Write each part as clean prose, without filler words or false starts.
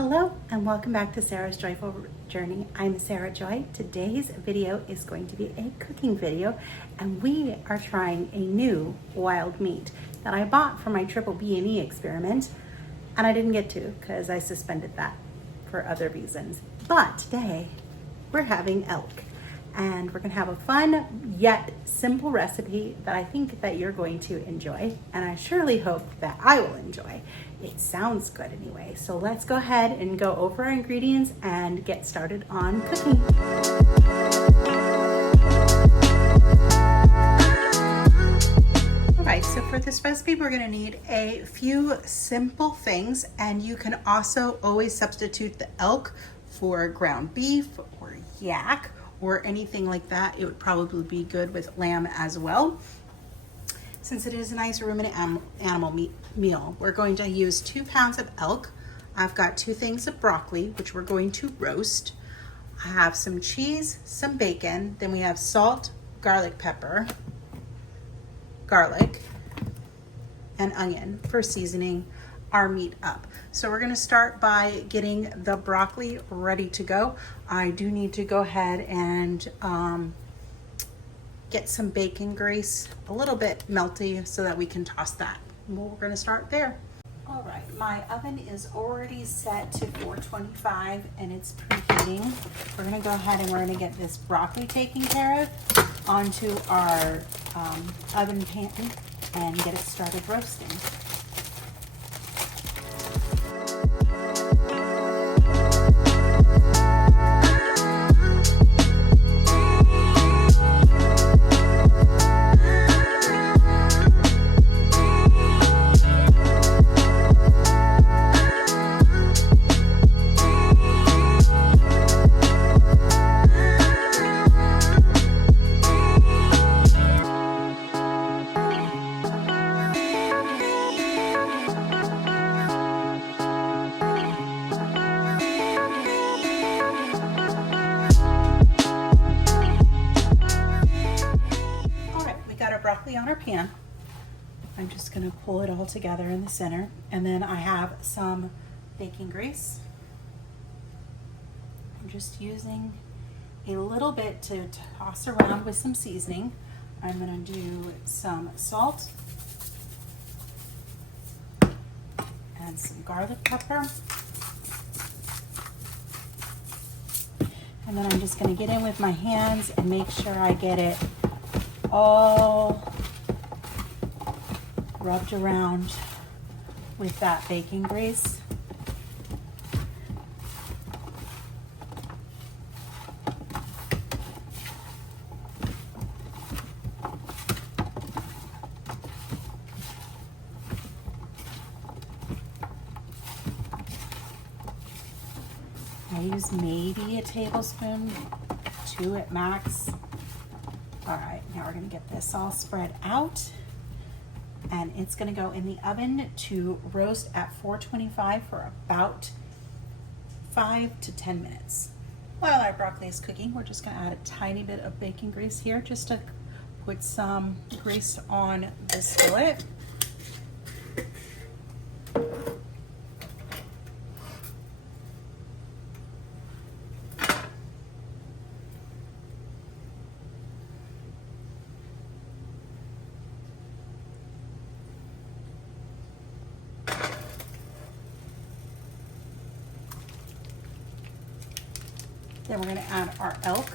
Hello and welcome back to Sarah's Joyful Journey. I'm Sarah Joy. Today's video is going to be a cooking video, and we are trying a new wild meat that I bought for my triple B&E experiment, and I didn't get to because I suspended that for other reasons. But today we're having elk, and we're gonna have a fun yet simple recipe that I think that you're going to enjoy, and I surely hope that I will enjoy. It sounds good anyway. So let's go ahead and go over our ingredients and get started on cooking. All right, so for this recipe, we're gonna need a few simple things, and you can also always substitute the elk for ground beef or yak or anything like that. It would probably be good with lamb as well. Since it is a nice ruminant animal meal, we're going to use 2 pounds of elk. I've got 2 things of broccoli, which we're going to roast. I have some cheese, some bacon, then we have salt, garlic pepper, garlic, and onion for seasoning our meat up. So we're gonna start by getting the broccoli ready to go. I do need to go ahead and get some bacon grease, a little bit melty, so that we can toss that. Well, we're gonna start there. All right, my oven is already set to 425 and it's preheating. We're gonna go ahead and we're gonna get this broccoli taken care of onto our oven pan and get it started roasting. Broccoli on our pan. I'm just going to pull it all together in the center, and then I have some bacon grease. I'm just using a little bit to toss around with some seasoning. I'm going to do some salt and some garlic pepper, and then I'm just going to get in with my hands and make sure I get it all rubbed around with that bacon grease. I use maybe a tablespoon, 2 at max. All right, now we're gonna get this all spread out, and it's gonna go in the oven to roast at 425 for about 5 to 10 minutes. While our broccoli is cooking, we're just gonna add a tiny bit of bacon grease here just to put some grease on the skillet. Then we're going to add our elk.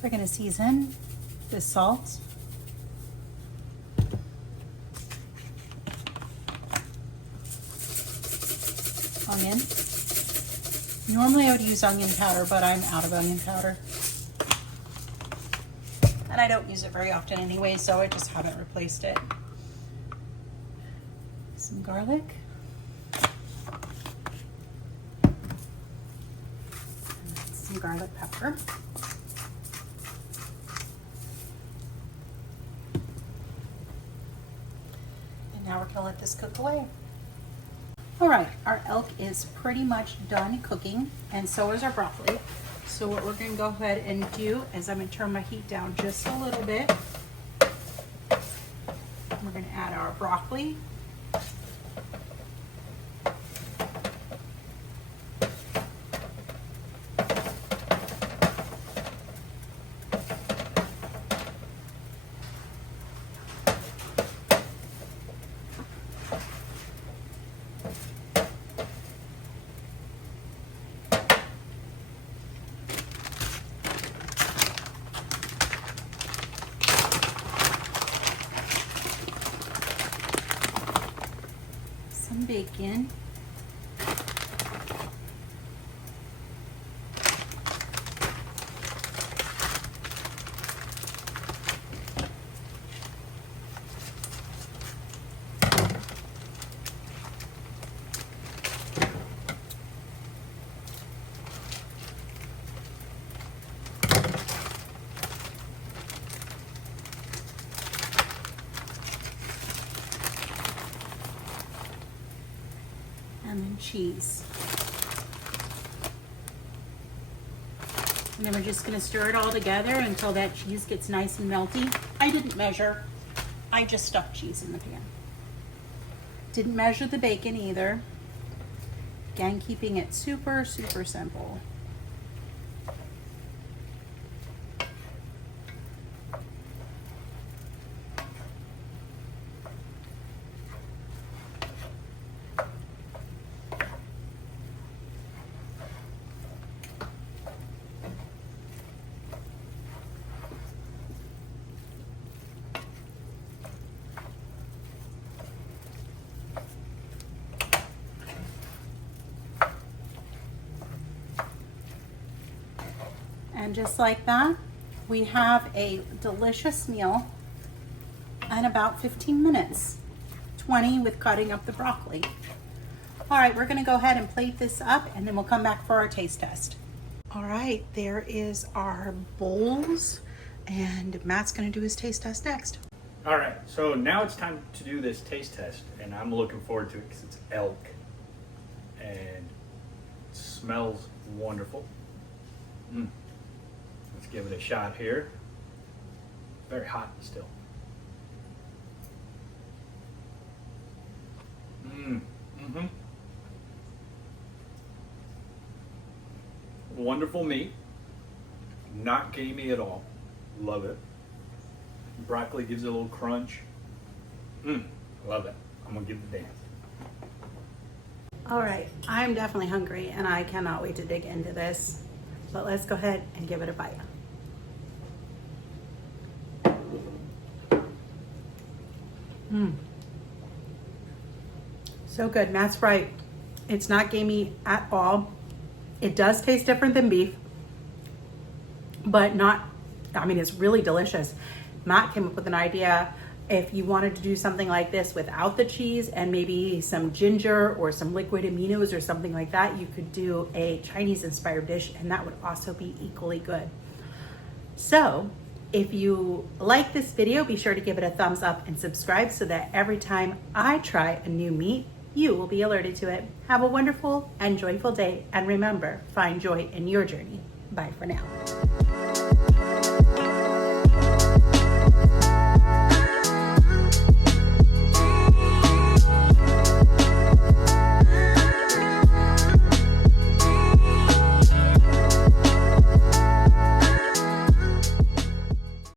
We're going to season the salt, onion. Normally I would use onion powder, but I'm out of onion powder. And I don't use it very often anyway, so I just haven't replaced it. Some garlic. And some garlic pepper. And now we're gonna let this cook away. All right, our elk is pretty much done cooking, and so is our broccoli. So what we're gonna go ahead and do is I'm gonna turn my heat down just a little bit. We're gonna add our broccoli. Some bacon. And then cheese. And then we're just gonna stir it all together until that cheese gets nice and melty. I didn't measure, I just stuffed cheese in the pan. Didn't measure the bacon either. Again, keeping it super, super simple. And just like that, we have a delicious meal in about 15 minutes, 20 with cutting up the broccoli. All right, we're gonna go ahead and plate this up and then we'll come back for our taste test. All right, there is our bowls and Matt's gonna do his taste test next. All right, so now it's time to do this taste test and I'm looking forward to it because it's elk and it smells wonderful. Let's give it a shot here. Very hot still. Wonderful meat. Not gamey at all. Love it. Broccoli gives it a little crunch. Love it. I'm gonna give it a dance. All right, I'm definitely hungry and I cannot wait to dig into this. But let's go ahead and give it a bite. So good. Matt's right. It's not gamey at all. It does taste different than beef, but not, I mean, it's really delicious. Matt came up with an idea. If you wanted to do something like this without the cheese and maybe some ginger or some liquid aminos or something like that, you could do a Chinese inspired dish and that would also be equally good. So if you like this video, be sure to give it a thumbs up and subscribe so that every time I try a new meat, you will be alerted to it. Have a wonderful and joyful day. And remember, find joy in your journey. Bye for now.